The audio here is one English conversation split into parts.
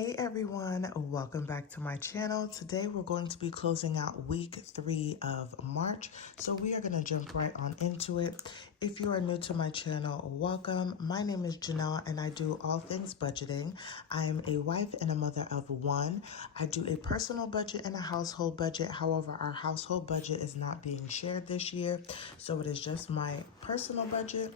Hey everyone, welcome back to my channel. Today we're going to be closing out week 3 of March, so we are going to jump right on into it. If you are new to my channel, welcome. My name is Janelle and I do all things budgeting. I am a wife and a mother of 1. I do a personal budget and a household budget. However, our household budget is not being shared this year, so it is just my personal budget.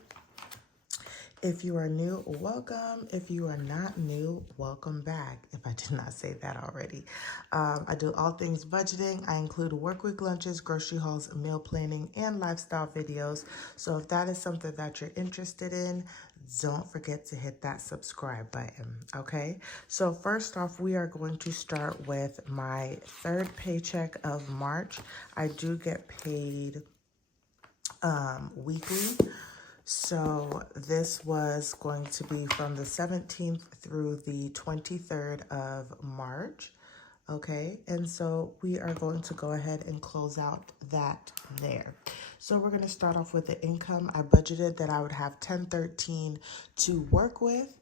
If you are new, welcome. If you are not new, welcome back, if I did not say that already. I do all things budgeting. I include work week lunches, grocery hauls, meal planning, and lifestyle videos. So if that is something that you're interested in, don't forget to hit that subscribe button, okay? So first off, we are going to start with my 3rd paycheck of March. I do get paid weekly. So this was going to be from the 17th through the 23rd of March, okay? And so we are going to go ahead and close out that there. So we're going to start off with the income. I budgeted that I would have $10.13 to work with.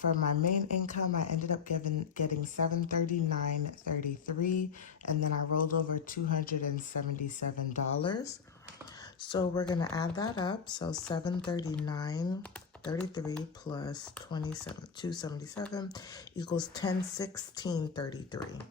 For my main income, I ended up getting $739.33, and then I rolled over $277. So we're going to add that up. So $739.33 plus 277 equals $1016.33.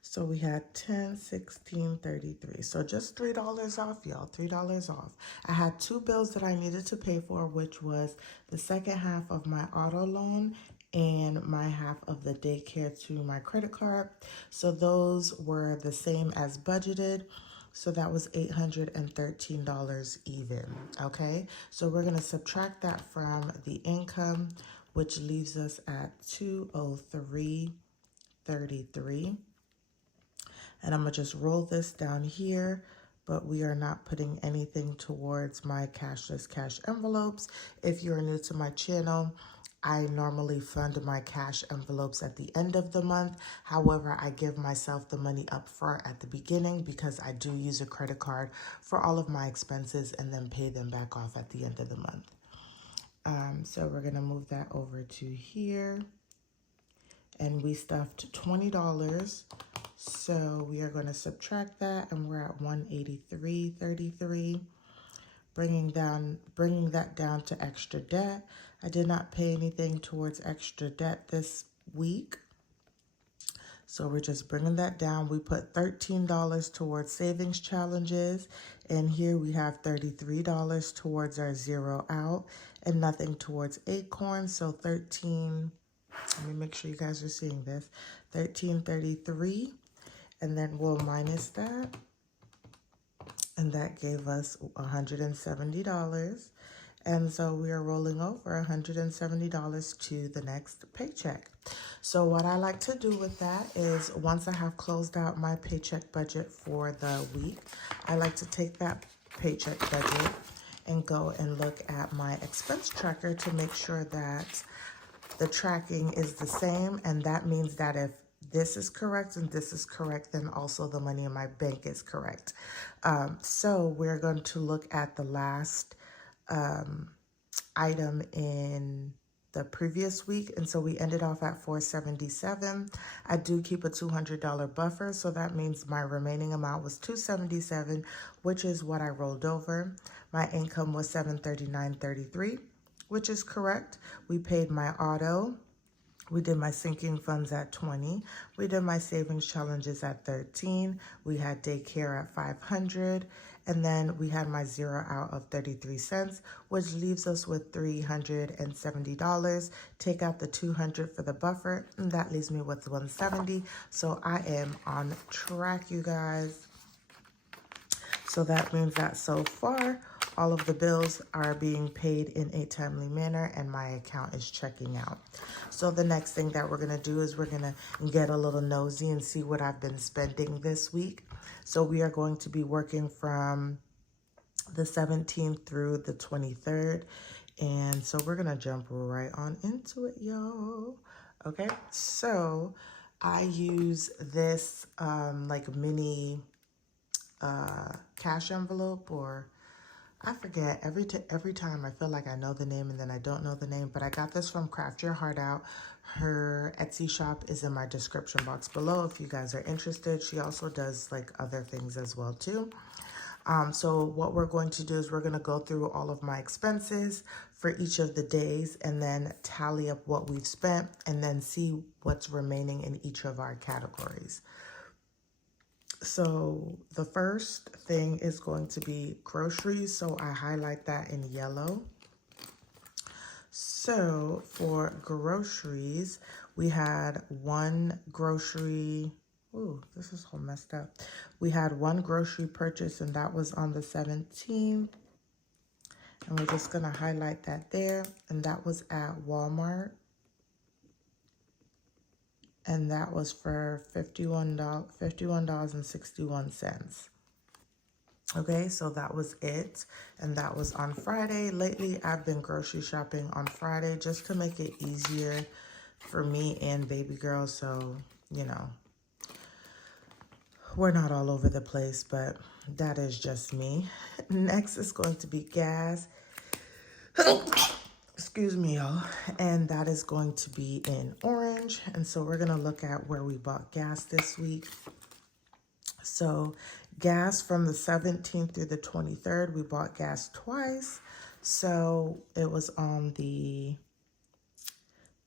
So we had $1016.33. So just $3 off, y'all. $3 off. I had 2 bills that I needed to pay for, which was the second half of my auto loan and my half of the daycare to my credit card. So those were the same as budgeted. So that was $813 even, okay? So we're going to subtract that from the income, which leaves us at $203.33. And I'm going to just roll this down here, but we are not putting anything towards my cashless cash envelopes. If you're new to my channel, I normally fund my cash envelopes at the end of the month. However, I give myself the money up front at the beginning because I do use a credit card for all of my expenses and then pay them back off at the end of the month. So we're going to move that over to here. And we stuffed $20. So we are going to subtract that and we're at $183.33. Bringing that down to extra debt. I did not pay anything towards extra debt this week. So we're just bringing that down. We put $13 towards savings challenges. And here we have $33 towards our zero out and nothing towards Acorn. So let me make sure you guys are seeing this. $13.33. And then we'll minus that. And that gave us $170. And so we are rolling over $170 to the next paycheck. So what I like to do with that is once I have closed out my paycheck budget for the week, I like to take that paycheck budget and go and look at my expense tracker to make sure that the tracking is the same. And that means that if this is correct and this is correct, then also the money in my bank is correct. So we're going to look at the last item in the previous week. And so we ended off at $477. I do keep a $200 buffer. So that means my remaining amount was $277, which is what I rolled over. My income was $739.33, which is correct. We paid my auto. We did my sinking funds at $20. We did my savings challenges at $13. We had daycare at $500. And then we had my zero out of 33 cents, which leaves us with $370. Take out the $200 for the buffer, and that leaves me with $170. So I am on track, you guys. So that means that so far, all of the bills are being paid in a timely manner and my account is checking out. So the next thing that we're going to do is we're going to get a little nosy and see what I've been spending this week. So we are going to be working from the 17th through the 23rd. And so we're going to jump right on into it, y'all. Okay, so I use this like mini cash envelope or I forget every time. I feel like I know the name and then I don't know the name, but I got this from Craft Your Heart Out. Her Etsy shop is in my description box below if you guys are interested. She also does like other things as well too. So what we're going to do is we're going to go through all of my expenses for each of the days and then tally up what we've spent and then see what's remaining in each of our categories. So the first thing is going to be groceries. So I highlight that in yellow. So for groceries, we had one grocery. Ooh, this is all messed up. We had one grocery purchase and that was on the 17th. And we're just going to highlight that there. And that was at Walmart. And that was for $51.61. Okay, so that was it. And that was on Friday. Lately, I've been grocery shopping on Friday just to make it easier for me and baby girl. So, you know, we're not all over the place, but that is just me. Next is going to be gas. Excuse me, y'all. And that is going to be in orange. And so we're going to look at where we bought gas this week. So gas from the 17th through the 23rd, we bought gas twice. So it was on the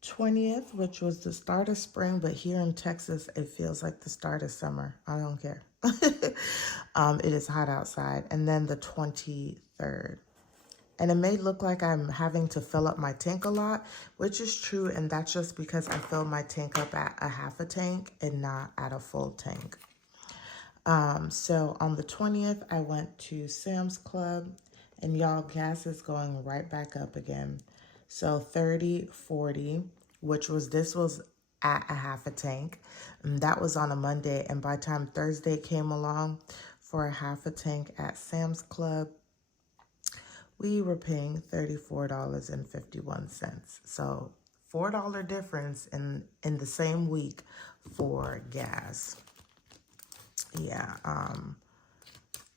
20th, which was the start of spring, but here in Texas, it feels like the start of summer. I don't care. It is hot outside. And then the 23rd. And it may look like I'm having to fill up my tank a lot, which is true. And that's just because I fill my tank up at a half a tank and not at a full tank. So on the 20th, I went to Sam's Club and y'all, gas is going right back up again. So 30, 40, this was at a half a tank. And that was on a Monday. And by the time Thursday came along for a half a tank at Sam's Club, we were paying $34.51. So $4 difference in the same week for gas. Yeah,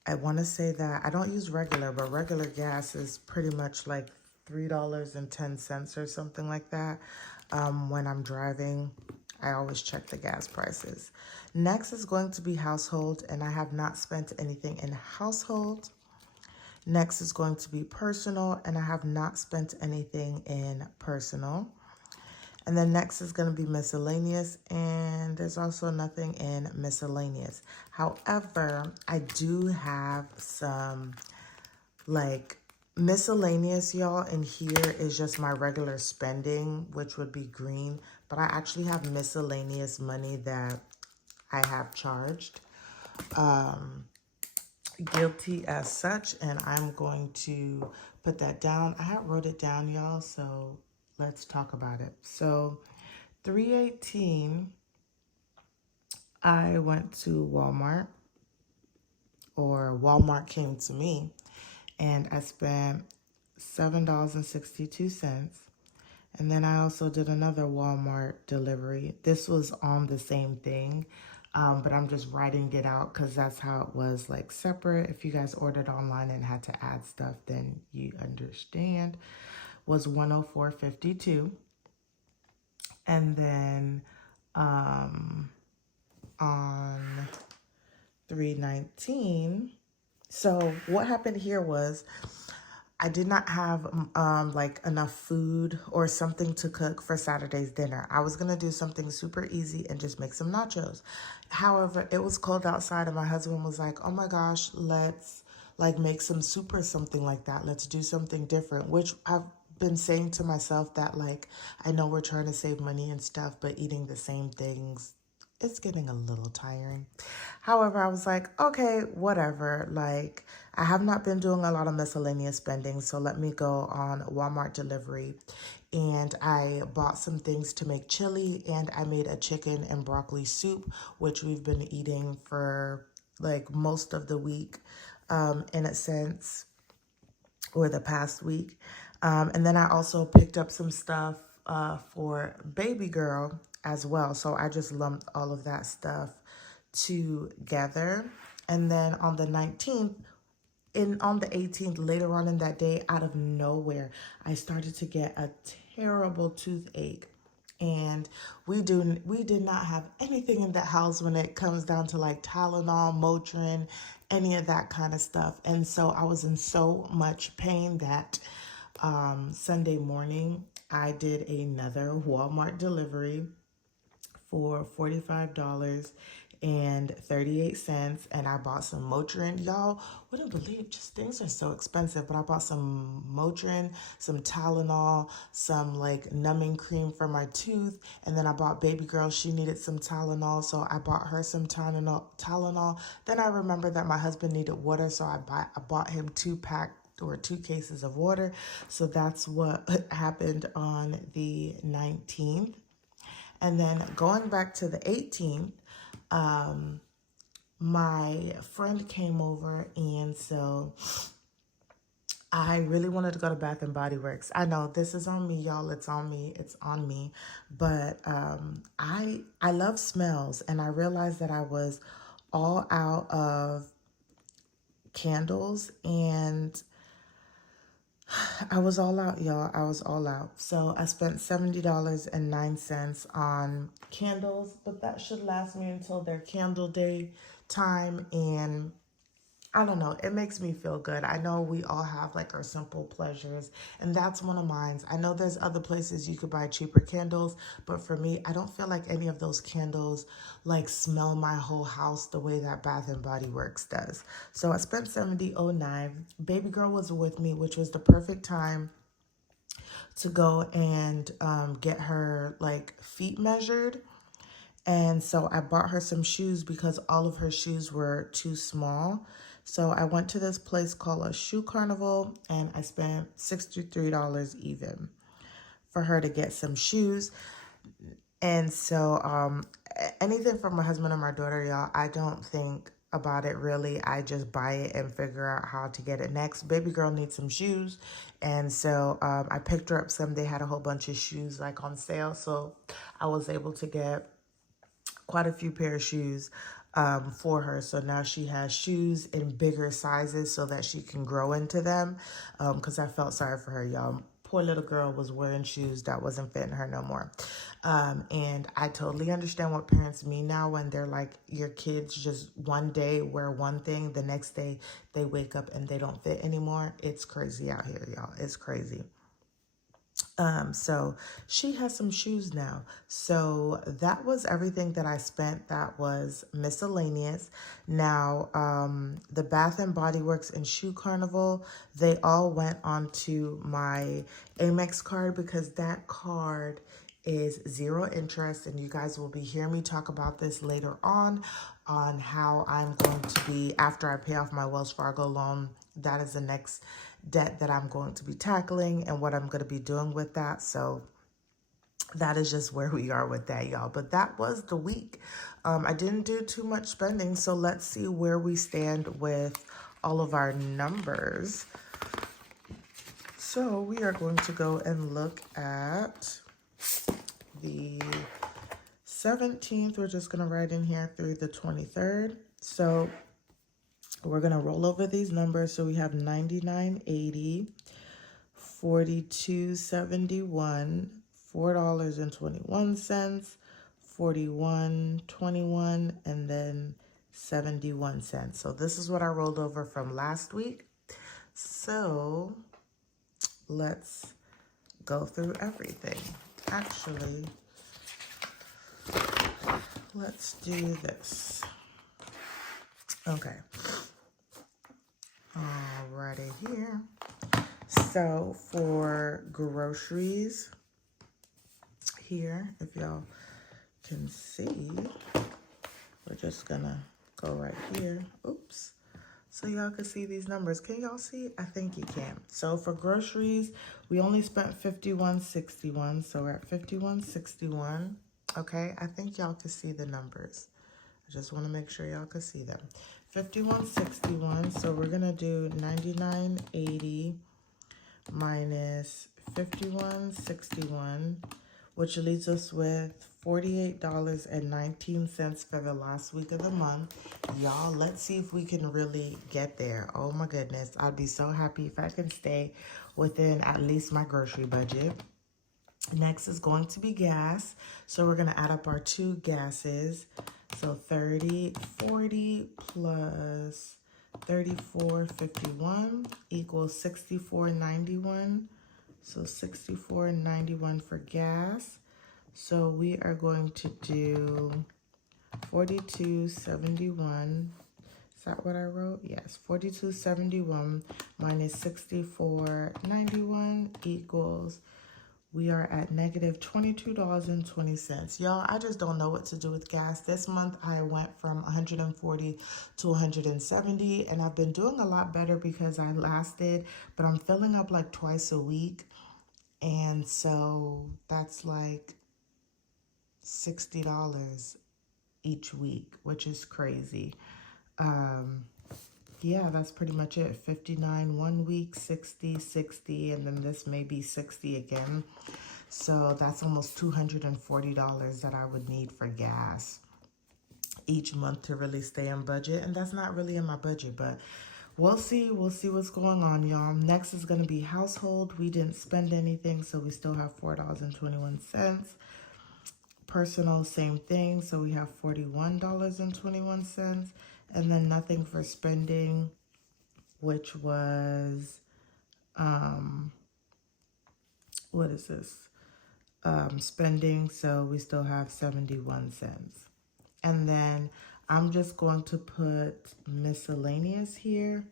I want to say that I don't use regular, but regular gas is pretty much like $3.10 or something like that. When I'm driving, I always check the gas prices. Next is going to be household, and I have not spent anything in household. Next is going to be personal, and I have not spent anything in personal. And then next is going to be miscellaneous, and there's also nothing in miscellaneous. However, I do have some like miscellaneous, y'all, and here is just my regular spending, which would be green, but I actually have miscellaneous money that I have charged. Guilty as such, and I'm going to put that down. I wrote it down, y'all, so let's talk about it. So 3/18, I went to Walmart, or Walmart came to me, and I spent $7.62. And then I also did another Walmart delivery. This was on the same thing, but I'm just writing it out because that's how it was, like separate. If you guys ordered online and had to add stuff, then you understand. Was $104.52. And then on 3/19, so what happened here was I did not have like enough food or something to cook for Saturday's dinner. I was going to do something super easy and just make some nachos. However, it was cold outside and my husband was like, oh my gosh, let's like make some soup or something like that. Let's do something different, which I've been saying to myself that like, I know we're trying to save money and stuff, but eating the same things, it's getting a little tiring. However, I was like, okay, whatever. Like, I have not been doing a lot of miscellaneous spending, so let me go on Walmart delivery. And I bought some things to make chili, and I made a chicken and broccoli soup, which we've been eating for like most of the week, in a sense, or the past week. And then I also picked up some stuff for baby girl as well. So I just lumped all of that stuff together. And then on the 19th, on the 18th, later on in that day, out of nowhere, I started to get a terrible toothache. And we did not have anything in the house when it comes down to like Tylenol, Motrin, any of that kind of stuff. And so I was in so much pain that Sunday morning I did another Walmart delivery for $45.38, and I bought some Motrin. Y'all wouldn't believe, just things are so expensive, but I bought some Motrin, some Tylenol, some like numbing cream for my tooth, and then I bought baby girl, she needed some Tylenol, so I bought her some Tylenol. Then I remembered that my husband needed water, so I bought him 2 cases of water. So that's what happened on the 19th. And then going back to the 18th, my friend came over, and so I really wanted to go to Bath and Body Works. I know this is on me, y'all. It's on me. It's on me. But I love smells, and I realized that I was all out of candles, and I was all out, y'all. I was all out. So I spent $70.09 on candles, but that should last me until their candle day time. And I don't know, it makes me feel good. I know we all have like our simple pleasures, and that's one of mine. I know there's other places you could buy cheaper candles, but for me, I don't feel like any of those candles like smell my whole house the way that Bath and Body Works does. So I spent $70.09. Baby girl was with me, which was the perfect time to go and get her like feet measured. And so I bought her some shoes because all of her shoes were too small. So I went to this place called a Shoe Carnival, and I spent $63 even for her to get some shoes. And so anything for my husband or my daughter, y'all, I don't think about it really. I just buy it and figure out how to get it next. Baby girl needs some shoes, and so I picked her up some. They had a whole bunch of shoes like on sale, so I was able to get quite a few pair of shoes for her. So now she has shoes in bigger sizes so that she can grow into them, because I felt sorry for her, y'all. Poor little girl was wearing shoes that wasn't fitting her no more. And I totally understand what parents mean now when they're like, your kids just one day wear one thing, the next day they wake up and they don't fit anymore. It's crazy out here, y'all. It's crazy. So she has some shoes now. So that was everything that I spent that was miscellaneous. Now, the Bath and Body Works and Shoe Carnival, they all went onto my Amex card because that card is 0 interest, and you guys will be hearing me talk about this later on how I'm going to be, after I pay off my Wells Fargo loan, that is the next debt that I'm going to be tackling and what I'm going to be doing with that. So that is just where we are with that, y'all. But that was the week. I didn't do too much spending, so let's see where we stand with all of our numbers. So we are going to go and look at the 17th. We're just going to write in here through the 23rd. So we're going to roll over these numbers. So we have $99.80, $42.71, $4.21, $41.21, and then 71 cents. So this is what I rolled over from last week. So let's go through everything. Actually, let's do this. Okay. Alrighty here. So for groceries here, if y'all can see, we're just gonna go right here. Oops. So y'all can see these numbers. Can y'all see? I think you can. So for groceries, we only spent $51.61. So we're at $51.61. Okay, I think y'all can see the numbers. I just want to make sure y'all can see them. $51.61. So we're gonna do $99.80 minus $51.61, which leaves us with $48.19 for the last week of the month. Y'all, let's see if we can really get there. Oh my goodness. I'd be so happy if I can stay within at least my grocery budget. Next is going to be gas. So we're going to add up our two gases. So 30.40 plus 34.51 equals 64.91. So 64.91 for gas. So we are going to do 42.71. Is that what I wrote? Yes, 42.71 minus 64.91 equals, we are at negative $22.20. Y'all, I just don't know what to do with gas. This month I went from 140 to 170, and I've been doing a lot better because I lasted, but I'm filling up like twice a week. And so that's like $60 each week, which is crazy. Yeah, that's pretty much it. 59 one week, 60, 60, and then this may be 60 again. So that's almost $240 that I would need for gas each month to really stay in budget. And that's not really in my budget, but we'll see. We'll see what's going on, y'all. Next is going to be household. We didn't spend anything, so we still have $4.21. Personal, same thing. So we have $41.21. And then nothing for spending, which was, what is this? Spending, so we still have 71 cents. And then I'm just going to put miscellaneous here.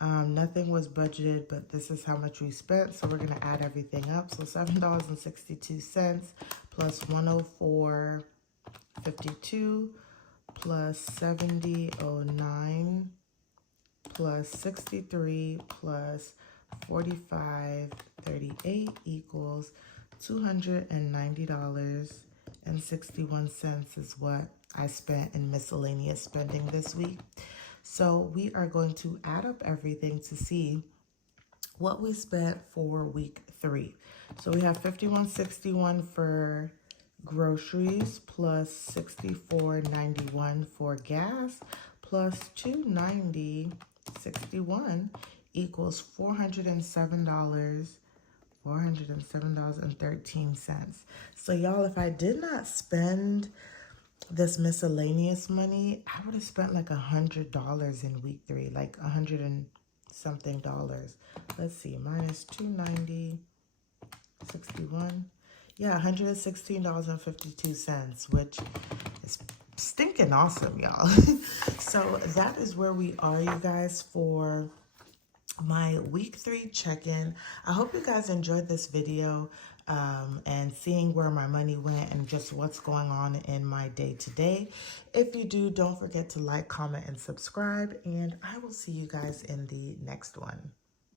Nothing was budgeted, but this is how much we spent. So we're going to add everything up. So $7.62 plus 104.52 plus 70.09 plus 63 plus 45.38 equals $290.61 is what I spent in miscellaneous spending this week. So we are going to add up everything to see what we spent for week 3. So we have $51.61 for groceries plus $64.91 for gas plus $290.61 equals $407.13. So y'all, if I did not spend this miscellaneous money, I would have spent like $100 in week 3, like $100 and something dollars. Let's see, minus $290.61. Yeah, $116.52, which is stinking awesome, y'all. So that is where we are, you guys, for my week 3 check-in. I hope you guys enjoyed this video and seeing where my money went and just what's going on in my day-to-day. If you do, don't forget to like, comment, and subscribe, and I will see you guys in the next one.